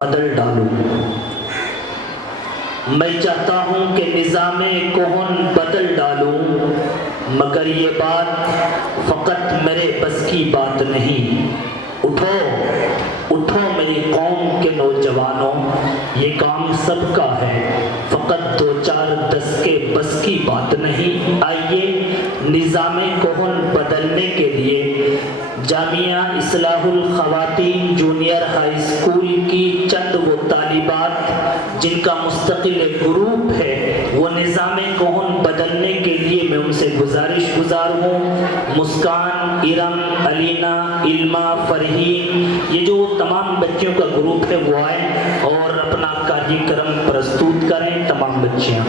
बदल डालूं। मैं चाहता हूं कि निज़ामे कोहन बदल डालूं, मगर ये बात फ़कत मेरे बस की बात नहीं। उठो उठो मेरी कौम के नौजवानों, ये काम सबका है, फ़कत दो चार दस के बस की बात नहीं। आइए निज़ामे कोहन बदलने के लिए जामिया इस्लाहुल ख़वातीन जूनियर हाई स्कूल की चंद वो तालिबात जिनका मुस्तकिल ग्रुप है, वो निज़ामे कोहन बदलने के लिए मैं उनसे गुजारिश हूँ। मुस्कान, इरम, अलीना, इल्मा, फरहीन, ये जो तमाम बच्चियों का ग्रुप है वो आए और अपना कार्यक्रम प्रस्तुत करें। तमाम बच्चियाँ